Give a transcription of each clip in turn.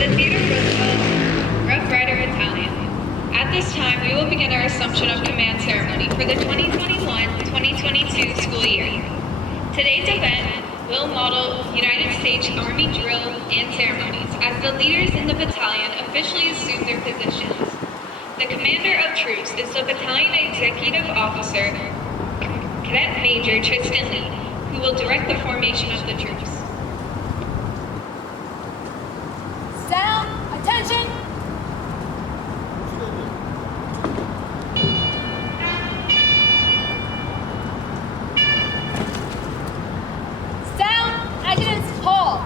the Theater Rough Rider Battalion. At this time, we will begin our Assumption of Command ceremony for the 2021-2022 school year. Today's event will model United States Army drill and ceremonies as the leaders in the battalion officially assume their positions. The Commander of Troops is the Battalion Executive Officer, Cadet Major Tristan Lee, who will direct the formation of the troops. Sound, attention! Sound, adjutants, halt!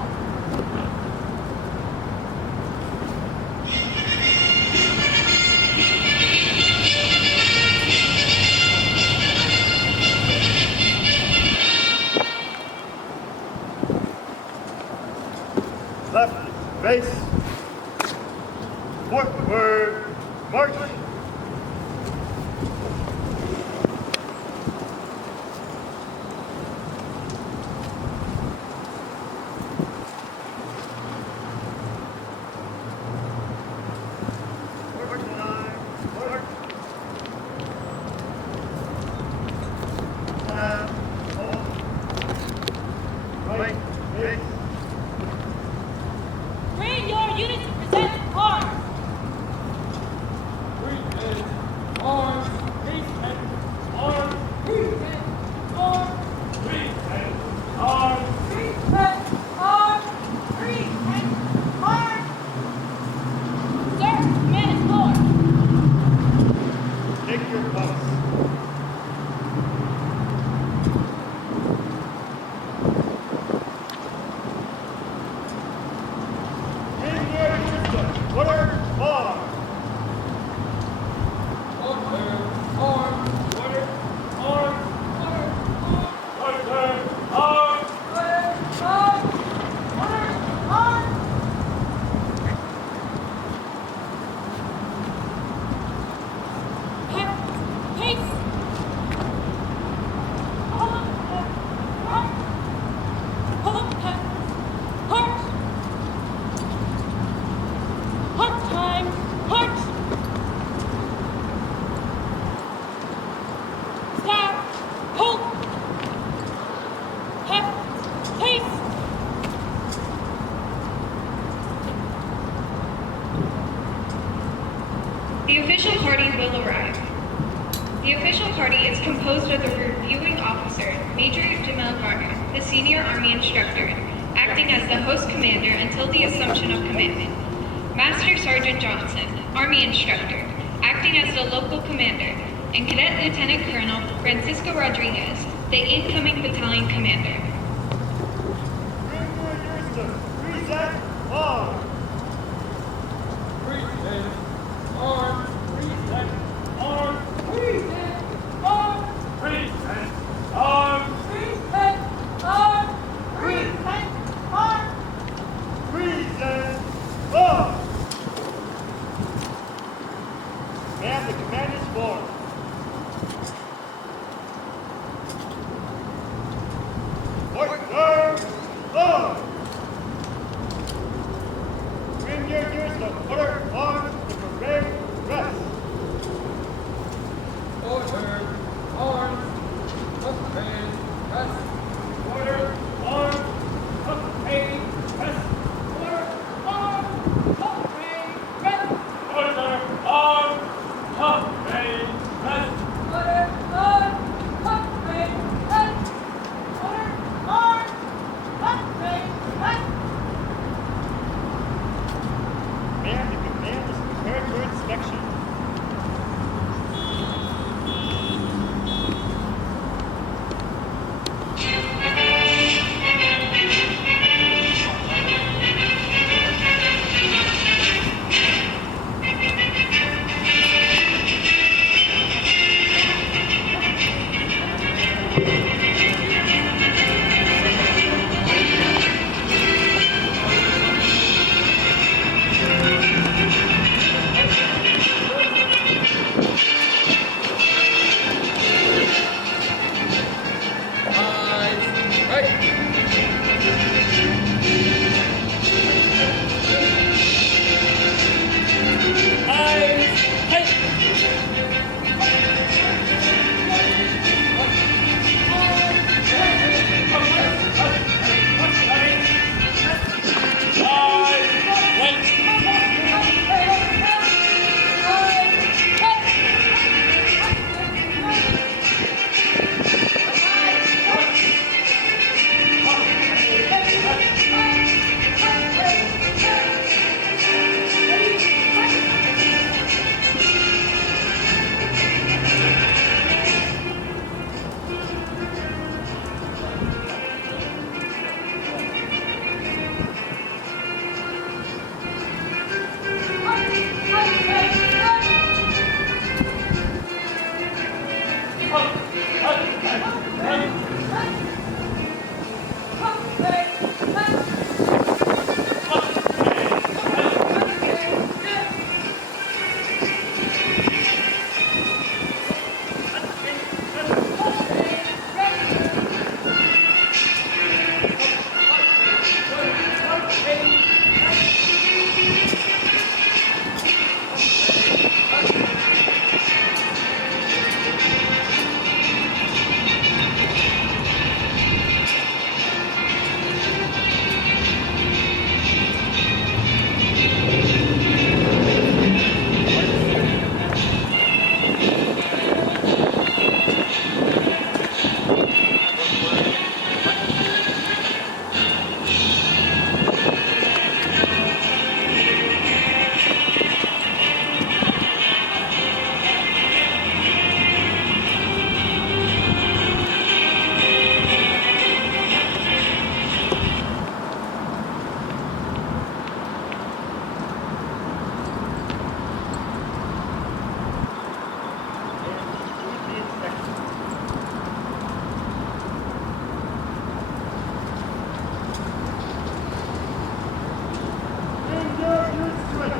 Left, base. Forward, march. Forward line, forward. Hold. Right, base. Bring your units to present arms! Present arms, present arms, present arms, present arms, Present arms! Present arms! Sir, command is forward. Take your place. In your system, order, arm. order, arms, order, arms, order, order, arms, Order, arms! Order, arms! Peace! Heart time! Heart! Stop! Hold! Hep! Peace! The official party will arrive. The official party is composed of the reviewing officer, Major Jamel Garner, the senior Army instructor, acting as the host commander until the assumption of command. Master Sergeant Johnson, Army instructor, acting as the local commander, and Cadet Lieutenant Colonel Francisco Rodriguez, the incoming battalion commander. Bring your system, reset, arm. present arms, present arms, Present arms! present arms, Present arms! Present arms! Reset, arm. Man, the command is formed. Order, arm. Bring your system, order, arms, and parade, rest. order, arms, command, rest, order, arms, command, rest, Order, arms, command, rest! order, arms, command, rest. Order, arms, command, rest! Order, arms, command, rest! Man, the command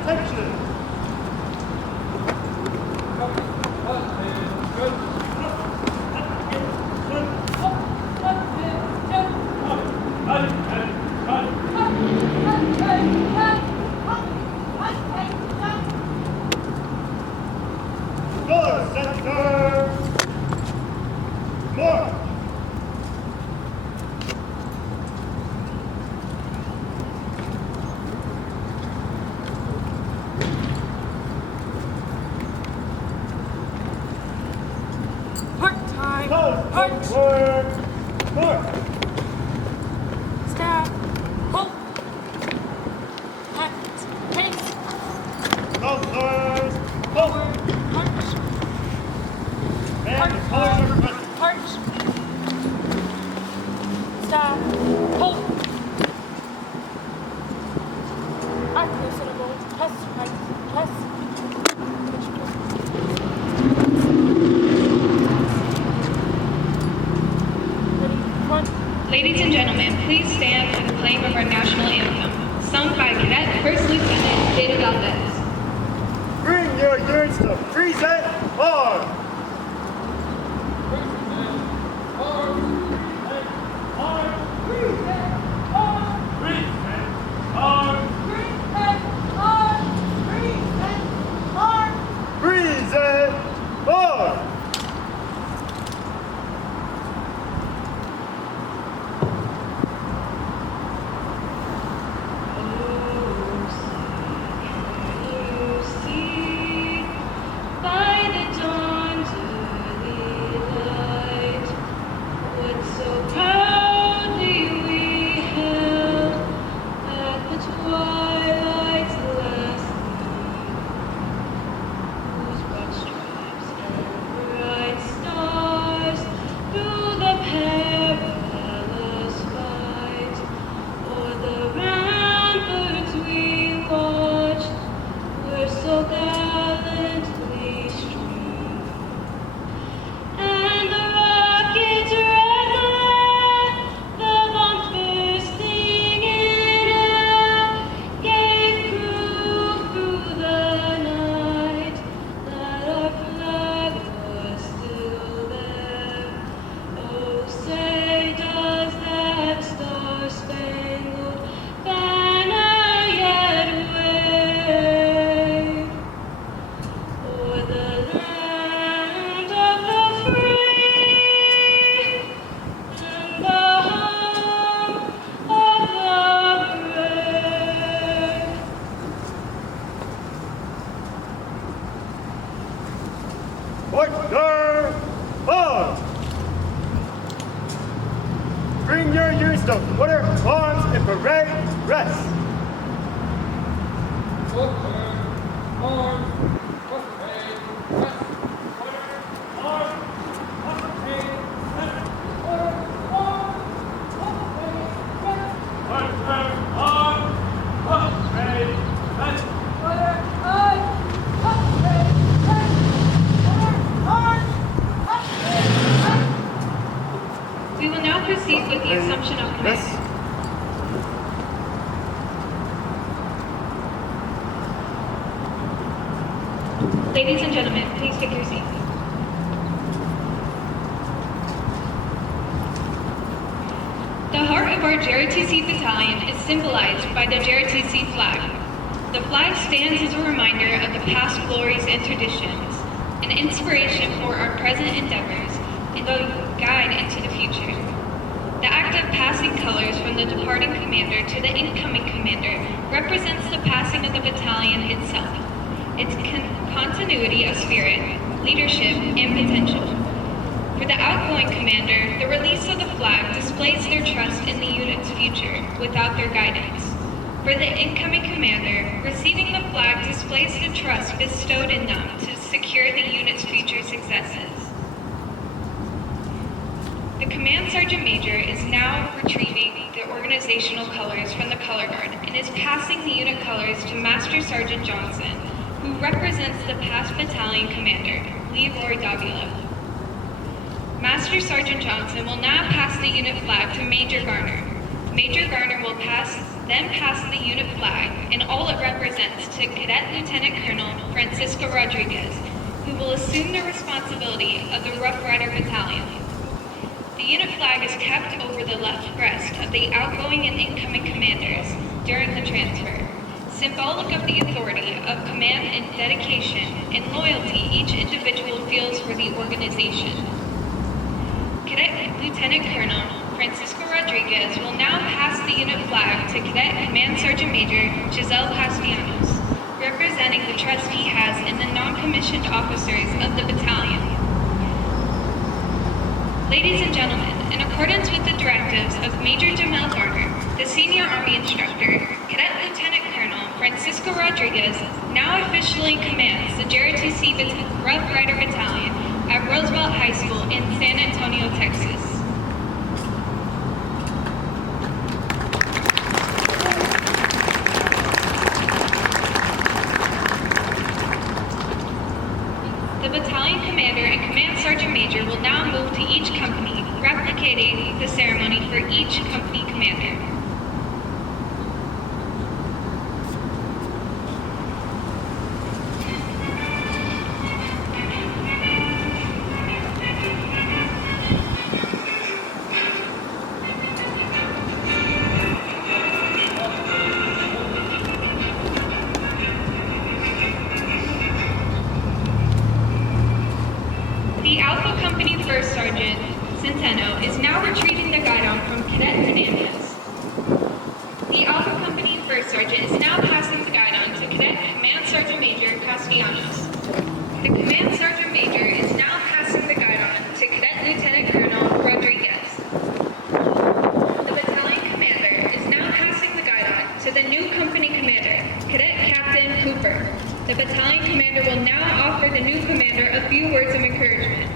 Attention! Go, center! March! Part-time. Go, March. forward! March! Stop. Halt. Act. Pace. Counselors! Forward! March. And the colors are present. March. Stop. Halt. Act reasonable. Press right. Press. Ready. Front. Ladies and gentlemen, please stand for the playing of our national anthem, sung by Cadet First Lieutenant Jada Valdez. Bring your units to present arms! Present arms! By the dawn's early light, what so proudly we held at the twilight's last gleam, whose broad stripes and bright stars through the perilous fight, o'er the ramparts we watched, were so gallantly streamed, and the rockets red, the bombs bursting in air, gave proof through the night that our flag was still there. Oh, say does that star-spangled banner yet wave o'er the land of the free and the home of the brave? Order! Arms! Bring your units to order, arms, and parade, rest! We will now proceed with the assumption of command. Rest. Ladies and gentlemen, please take your seats. The heart of our JRTC battalion is symbolized by the JRTC flag. The flag stands as a reminder of the past glories and traditions, an inspiration for our present endeavors, and a guide into the future. The act of passing colors from the departing commander to the incoming commander represents the passing of the battalion itself, its continuity of spirit, leadership, and potential. For the outgoing commander, the release of the flag displays their trust in the unit's future without their guidance. For the incoming commander, receiving the flag displays the trust bestowed in them to secure the unit's future successes. The Command Sergeant Major is now retrieving the organizational colors from the color guard and is passing the unit colors to Master Sergeant Johnson, who represents the past battalion commander, Leroy Davila. Master Sergeant Johnson will now pass the unit flag to Major Garner. Major Garner will pass then pass the unit flag and all it represents to Cadet Lieutenant Colonel Francisco Rodriguez, who will assume the responsibility of the Rough Rider Battalion. The unit flag is kept over the left breast of the outgoing and incoming commanders during the transfer, symbolic of the authority of command and dedication and loyalty each individual feels for the organization. Cadet Lieutenant Colonel Francisco Rodriguez will now pass the unit flag to Cadet Command Sergeant Major Giselle Castellanos, representing the trust he has in the non-commissioned officers of the battalion. Ladies and gentlemen, in accordance with the directives of Major Jamel Garner, the senior Army instructor, Cadet Lieutenant Colonel Francisco Rodriguez now officially commands the JROTC Rough Rider Battalion at Roosevelt High School in San Antonio, Texas. The battalion commander and command sergeant major will now move to each company, replicating the ceremony for each company commander. The Alpha Company First Sergeant Centeno is now retrieving the guidon from Cadet Hernandez. The Alpha Company First Sergeant is now passing the guidon to Cadet Command Sergeant Major Castellanos. The Command Sergeant Major is now passing the guidon to Cadet Lieutenant Colonel Rodriguez. The Battalion Commander is now passing the guidon to the new company commander, Cadet Captain Cooper. The battalion commander will now offer the new commander a few words of encouragement.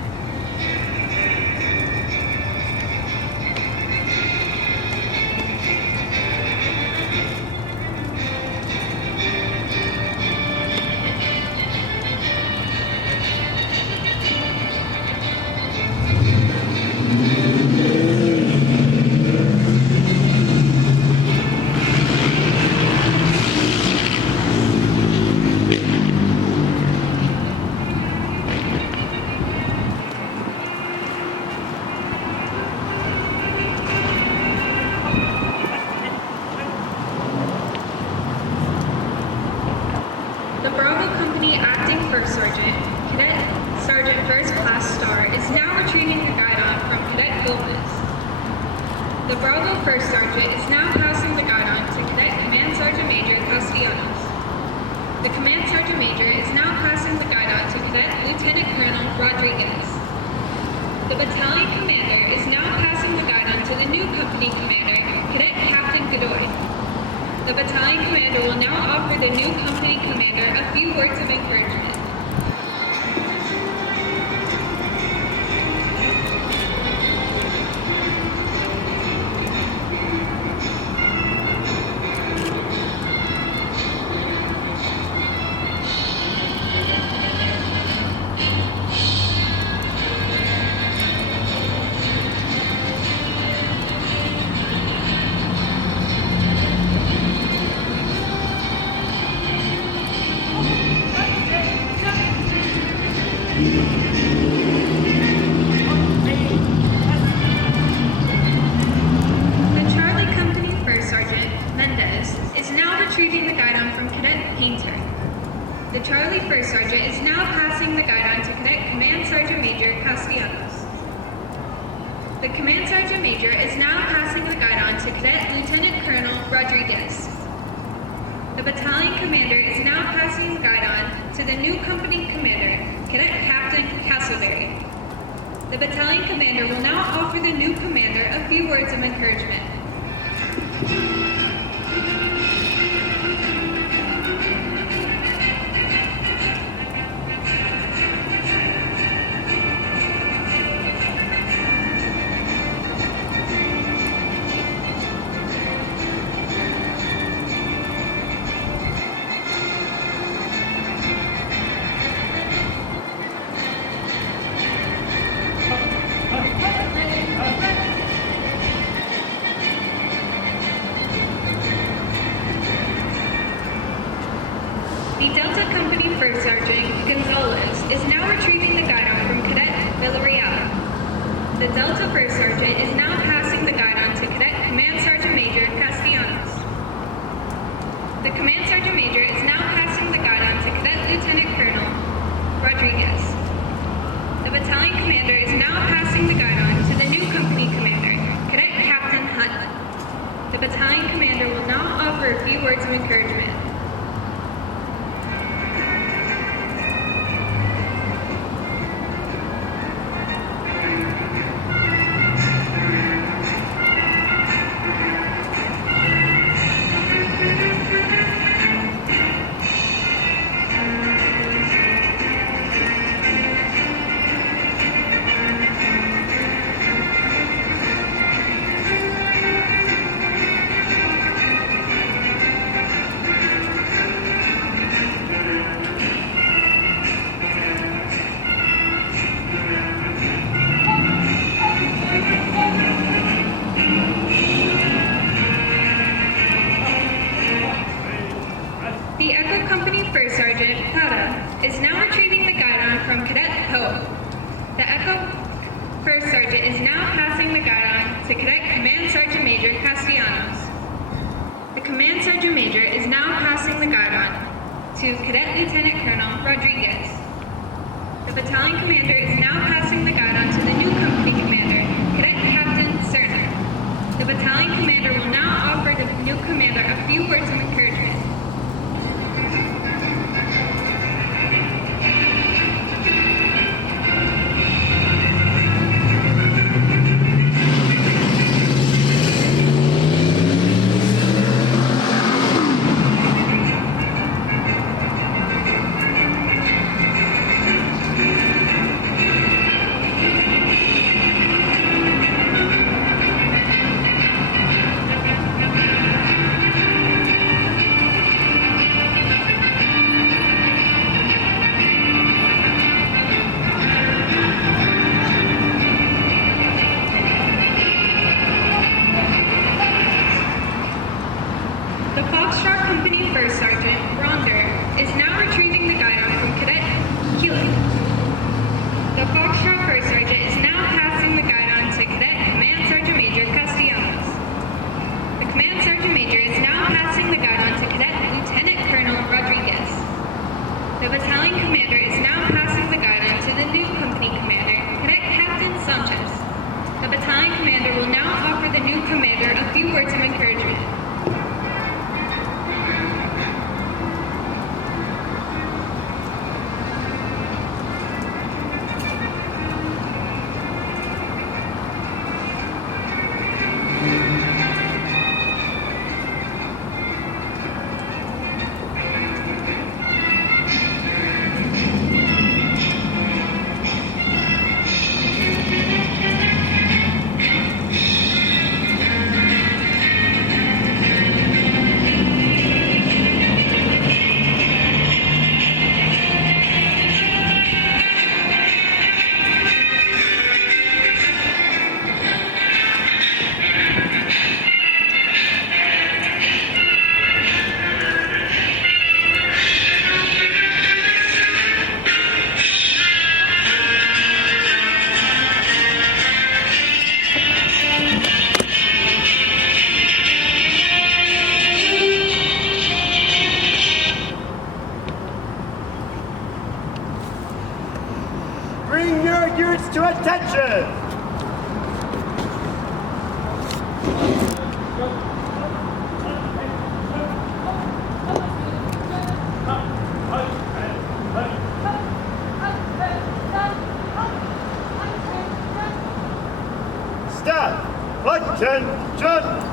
The Bravo Company Acting First Sergeant, Cadet Sergeant First Class Star, is now retrieving the guidon from Cadet Gomez. The Bravo First Sergeant is now passing the guidon to Cadet Command Sergeant Major Castellanos. The Command Sergeant Major is now passing the guidon to Cadet Lieutenant Colonel Rodriguez. The Battalion Commander is now passing the guidon to the new company commander, Cadet Captain Godoy. The battalion commander will now offer the new company commander a few words of encouragement. The Charlie Company First Sergeant Mendez is now retrieving the guidon from Cadet Painter. The Charlie First Sergeant is now passing the guidon to Cadet Command Sergeant Major Castellanos. The Command Sergeant Major is now passing the guidon to Cadet Lieutenant Colonel Rodriguez. The Battalion Commander is now passing the guidon to the new company commander, Cadet Captain Castleberry. The Battalion Commander will now offer the new commander a few words of encouragement. The Delta Company First Sergeant Gonzalez is now retrieving the guidon from Cadet Villarreal. The Delta First Sergeant is now passing the guidon to Cadet Command Sergeant Major Castellanos. The Command Sergeant Major is now passing the guidon to Cadet Lieutenant Colonel Rodriguez. The Battalion Commander is now passing the guidon to the new company commander, Cadet Captain Hunt. The Battalion Commander will now offer a few words of encouragement. The Echo Company First Sergeant Clara is now retrieving the guidon from Cadet Poe. The Echo First Sergeant is now passing the guidon to Cadet Command Sergeant Major Castellanos. The Command Sergeant Major is now passing the guidon to Cadet Lieutenant Colonel Rodriguez. The Battalion Commander is now passing the guidon to the new company commander, Cadet Captain Cerner. The Battalion Commander will now offer the new commander a few words of encouragement. The Foxtrot Company First Sergeant Ronder is now retrieving the guidon from Cadet Keelan. The Foxtrot First Sergeant is now passing the guidon to Cadet Command Sergeant Major Castellanos. The Command Sergeant Major is now passing the guidon to Cadet Lieutenant Colonel Rodriguez. The Battalion Commander is now passing the guidon to the new company commander, Cadet Captain Sanchez. The Battalion Commander will now offer the new commander a few words of encouragement. Bring your units to attention! Staff, attention!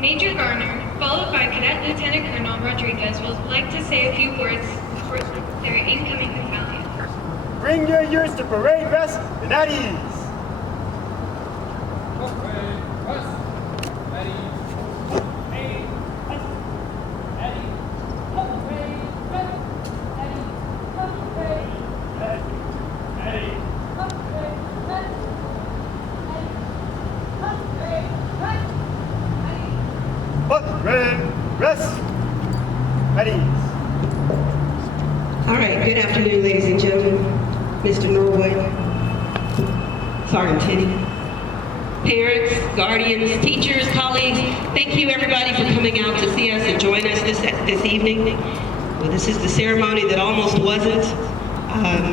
Major Garner, followed by Cadet Lieutenant Colonel Rodriguez, will like to say a few words for their incoming battalion. Bring your ears to parade rest and at ease. Parade, rest, at ease. Parade, rest, at ease. Parade, rest, at ease. Parade, rest, at ease. Parade, rest, Parade rest at ease. All right, good afternoon, ladies and gentlemen. Mr. Norwood, Sergeant Tinney, parents, guardians, teachers, colleagues, thank you everybody for coming out to see us and join us this evening. Well, this is the ceremony that almost wasn't.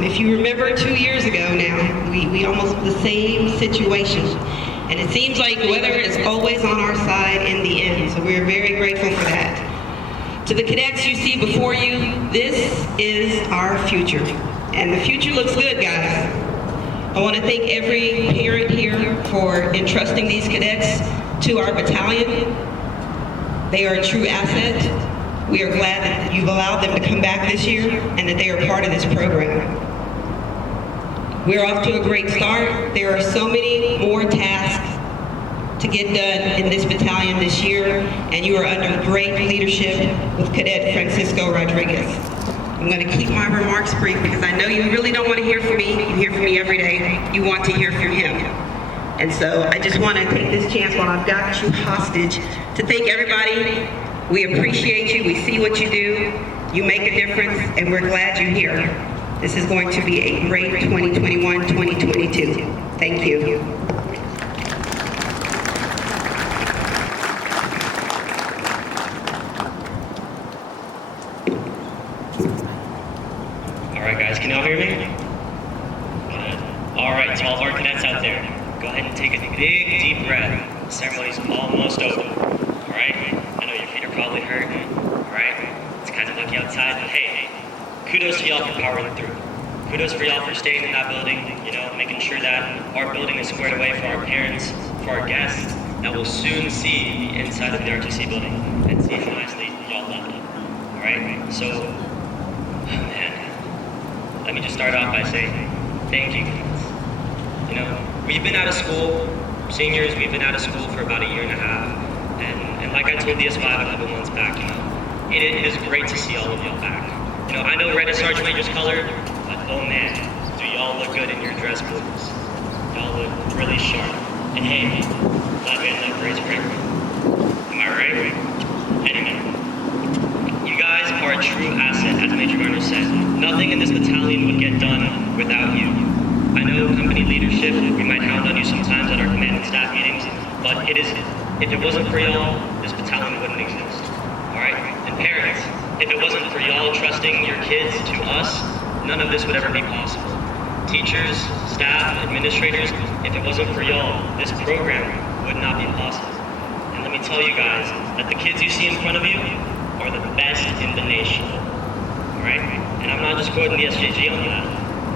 If you remember 2 years ago now, we almost the same situation. And it seems like weather is always on our side in the end, so we're very grateful for that. To the cadets you see before you, this is our future. And the future looks good, guys. I want to thank every parent here for entrusting these cadets to our battalion. They are a true asset. We are glad that you've allowed them to come back this year and that they are part of this program. We're off to a great start. There are so many more tasks to get done in this battalion this year, and you are under great leadership with Cadet Francisco Rodriguez. I'm going to keep my remarks brief because I know you really don't want to hear from me. You hear from me every day. You want to hear from him. And so I just want to take this chance while I've got you hostage to thank everybody. We appreciate you. We see what you do. You make a difference, and we're glad you're here. This is going to be a great 2021-2022. Thank you. All right, guys, can y'all hear me? Good. All right, to all of our cadets out there, go ahead and take a big, deep breath. The ceremony's almost over. All right? I know your feet are probably hurting. All right? It's kind of lucky outside, but hey, kudos to y'all for powering through. Kudos for y'all for staying in that building, making sure that our building is squared away for our parents, for our guests, that will soon see the inside of the RTC building and see how nicely y'all left it. All right? So, man, let me just start off by saying thank you, guys. We've been out of school, seniors, we've been out of school for about 1.5 years. And like I told DS5 a couple months back, it is great to see all of y'all back. I know red is Sergeant Major's color, but oh man, do y'all look good in your dress blues. Y'all look really sharp. And hey, glad we had enough grace for everyone. Am I right? Anyway, you guys are a true asset, as Major Garner said. Nothing in this battalion would get done without you. I know company leadership, we might hound on you sometimes at our command and staff meetings, but if it wasn't for y'all, this battalion wouldn't exist. All right? And parents, if it wasn't for y'all trusting your kids to us, none of this would ever be possible. Teachers, staff, administrators, if it wasn't for y'all, this program would not be possible. And let me tell you guys that the kids you see in front of you are the best in the nation. All right? And I'm not just quoting the SJG on that.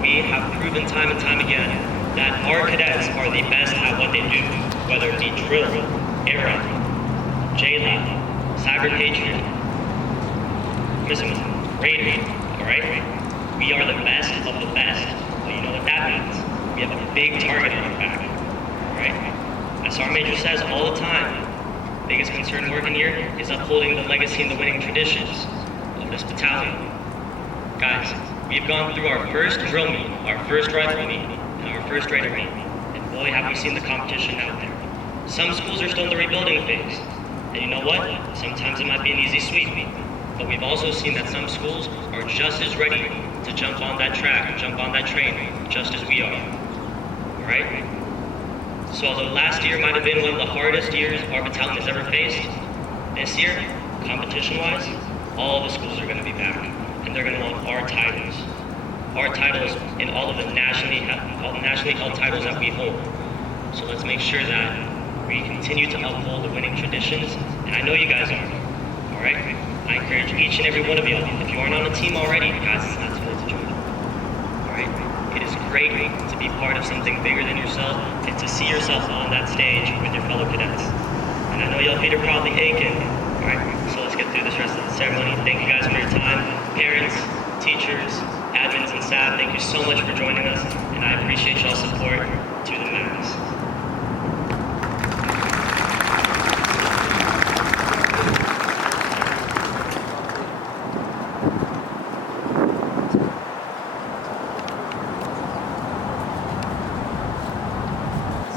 We have proven time and time again that our cadets are the best at what they do, whether it be drill, air rifle, JLab, cyber patriot, Raider, all right? We are the best of the best. Well, you know what that means. We have a big target on our back, all right? As our major says all the time, biggest concern working here is upholding the legacy and the winning traditions of this battalion. Guys, we've gone through our first drill meet, our first rifle meet, and our first Raider meet, and boy, have we seen the competition out there. Some schools are still in the rebuilding phase, and you know what? Sometimes it might be an easy sweep, but we've also seen that some schools are just as ready to jump on that track, jump on that train, just as we are, all right? So although last year might have been one of the hardest years our battalion has ever faced, this year, competition-wise, all the schools are going to be back, and they're going to want our titles in all of the nationally held titles that we hold. So let's make sure that we continue to uphold the winning traditions, and I know you guys are, all right? I encourage each and every one of you, if you aren't on a team already, guys, it's not too late to join them, all right? It is great to be part of something bigger than yourself and to see yourself on that stage with your fellow cadets. And I know y'all feet are probably aching. All right, so let's get through this rest of the ceremony. Thank you guys for your time. Parents, teachers, admins, and staff, thank you so much for joining us, and I appreciate y'all's support to the max.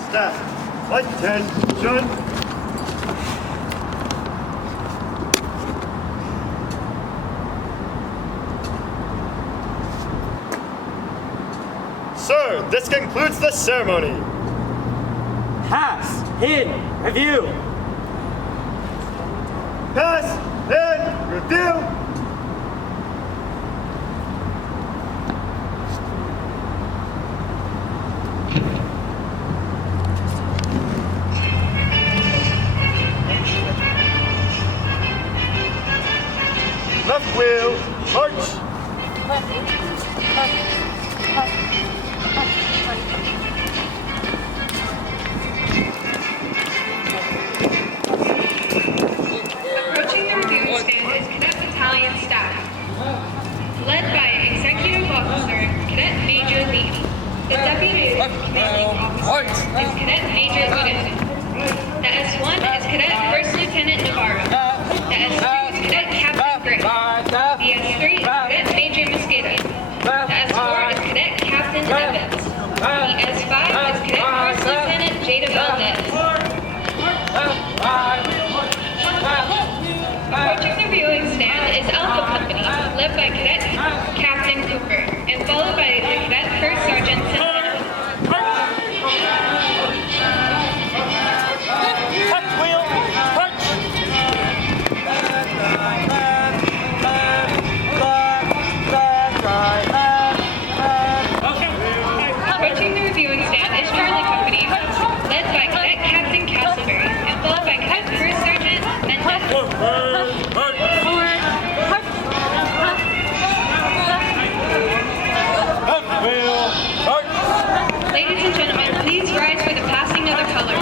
Staff, attention. Sir, this concludes the ceremony. Pass, in, review. Pass, in, review. Left wheel, march. Approaching the reviewing stand is Cadet Battalion staff, led by Executive Officer Cadet Major Lee. The Deputy Commanding Officer is Cadet Major Gooden. The S1 is Cadet First Lieutenant Navarro. The S2 is Cadet Captain Gray. The S3 is Cadet Major Mosqueda. The S4 is Cadet Captain Evans. The S5 is Cadet First Lieutenant Jada Valdez. Approaching the viewing stand is Alpha Company, led by Cadet Captain Cooper, and followed by the Cadet First Sergeant Centeno. Touch wheel, punch. Approaching the reviewing stand is Charlie Company, led by Cadet Captain Castleberry, and followed by Cadet First Sergeant Mendez. Ladies and gentlemen, please rise for the passing of the colors.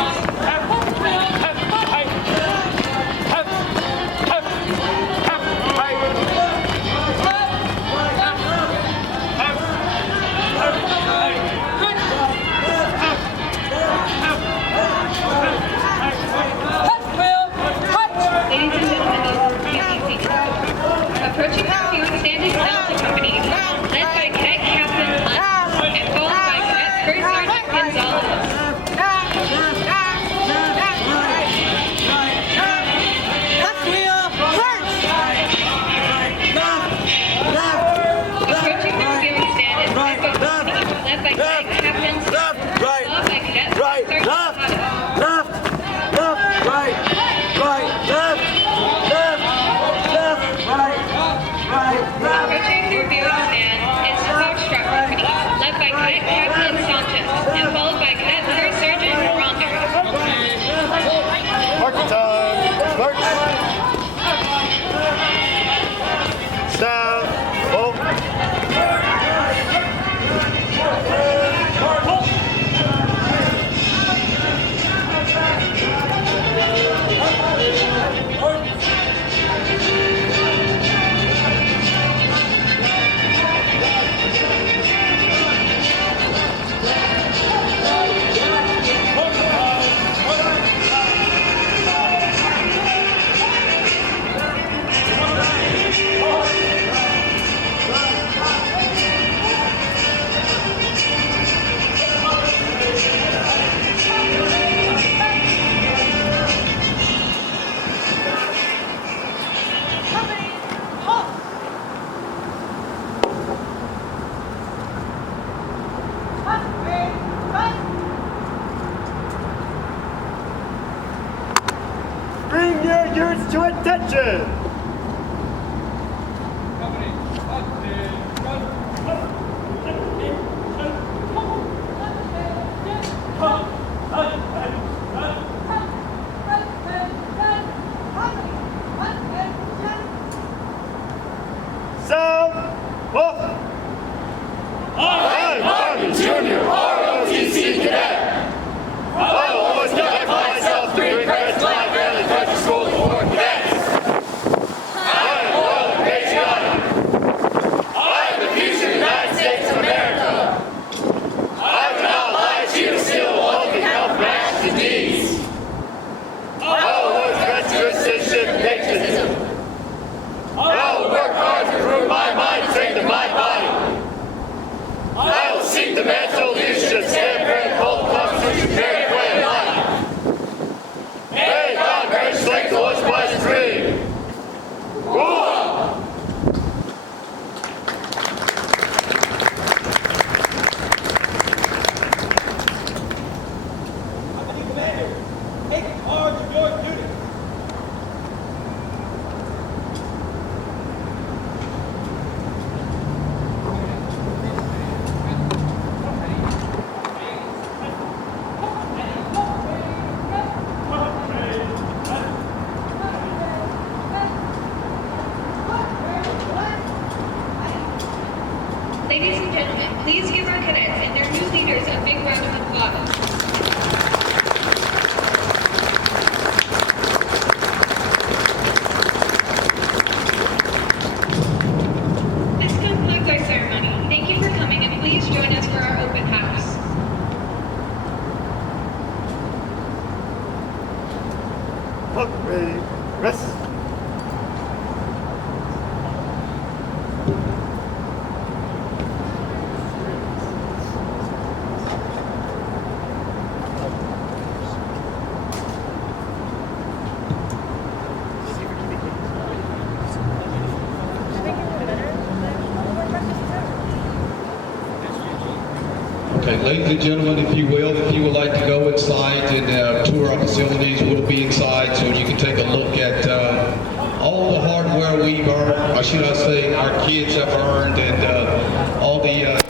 Ladies and gentlemen, please be seated. Approaching the reviewing stand is Delta Company, led by Cadet Captain Hunt, and followed by Cadet First Sergeant Gonzalez. Approaching the reviewing stand is Echo Company, led by Cadet Captain Smith, followed by Cadet First Sergeant Otto. Approaching the reviewing stand is Foxtrot Company, led by Cadet Captain Sanchez, and followed by Cadet First Sergeant Rondo. March time, march. Staff, halt. Bring your units to attention. Sound off. I'm Martin Jr., ROTC cadet. I always got myself to regret my We demand so leadership stand firm and hold the Constitution very way in life. May God grant strength to us by His dream. Company commander, take charge of your duty. Ladies and gentlemen, please give our cadets and their new leaders a big round of applause. This concludes our ceremony. Thank you for coming, and please join us for our open house. Look, ready, rest. Okay, ladies and gentlemen, if you would like to go inside and tour our facilities, we'll be inside so you can take a look at all the hardware we've earned, or should I say our kids have earned, and all the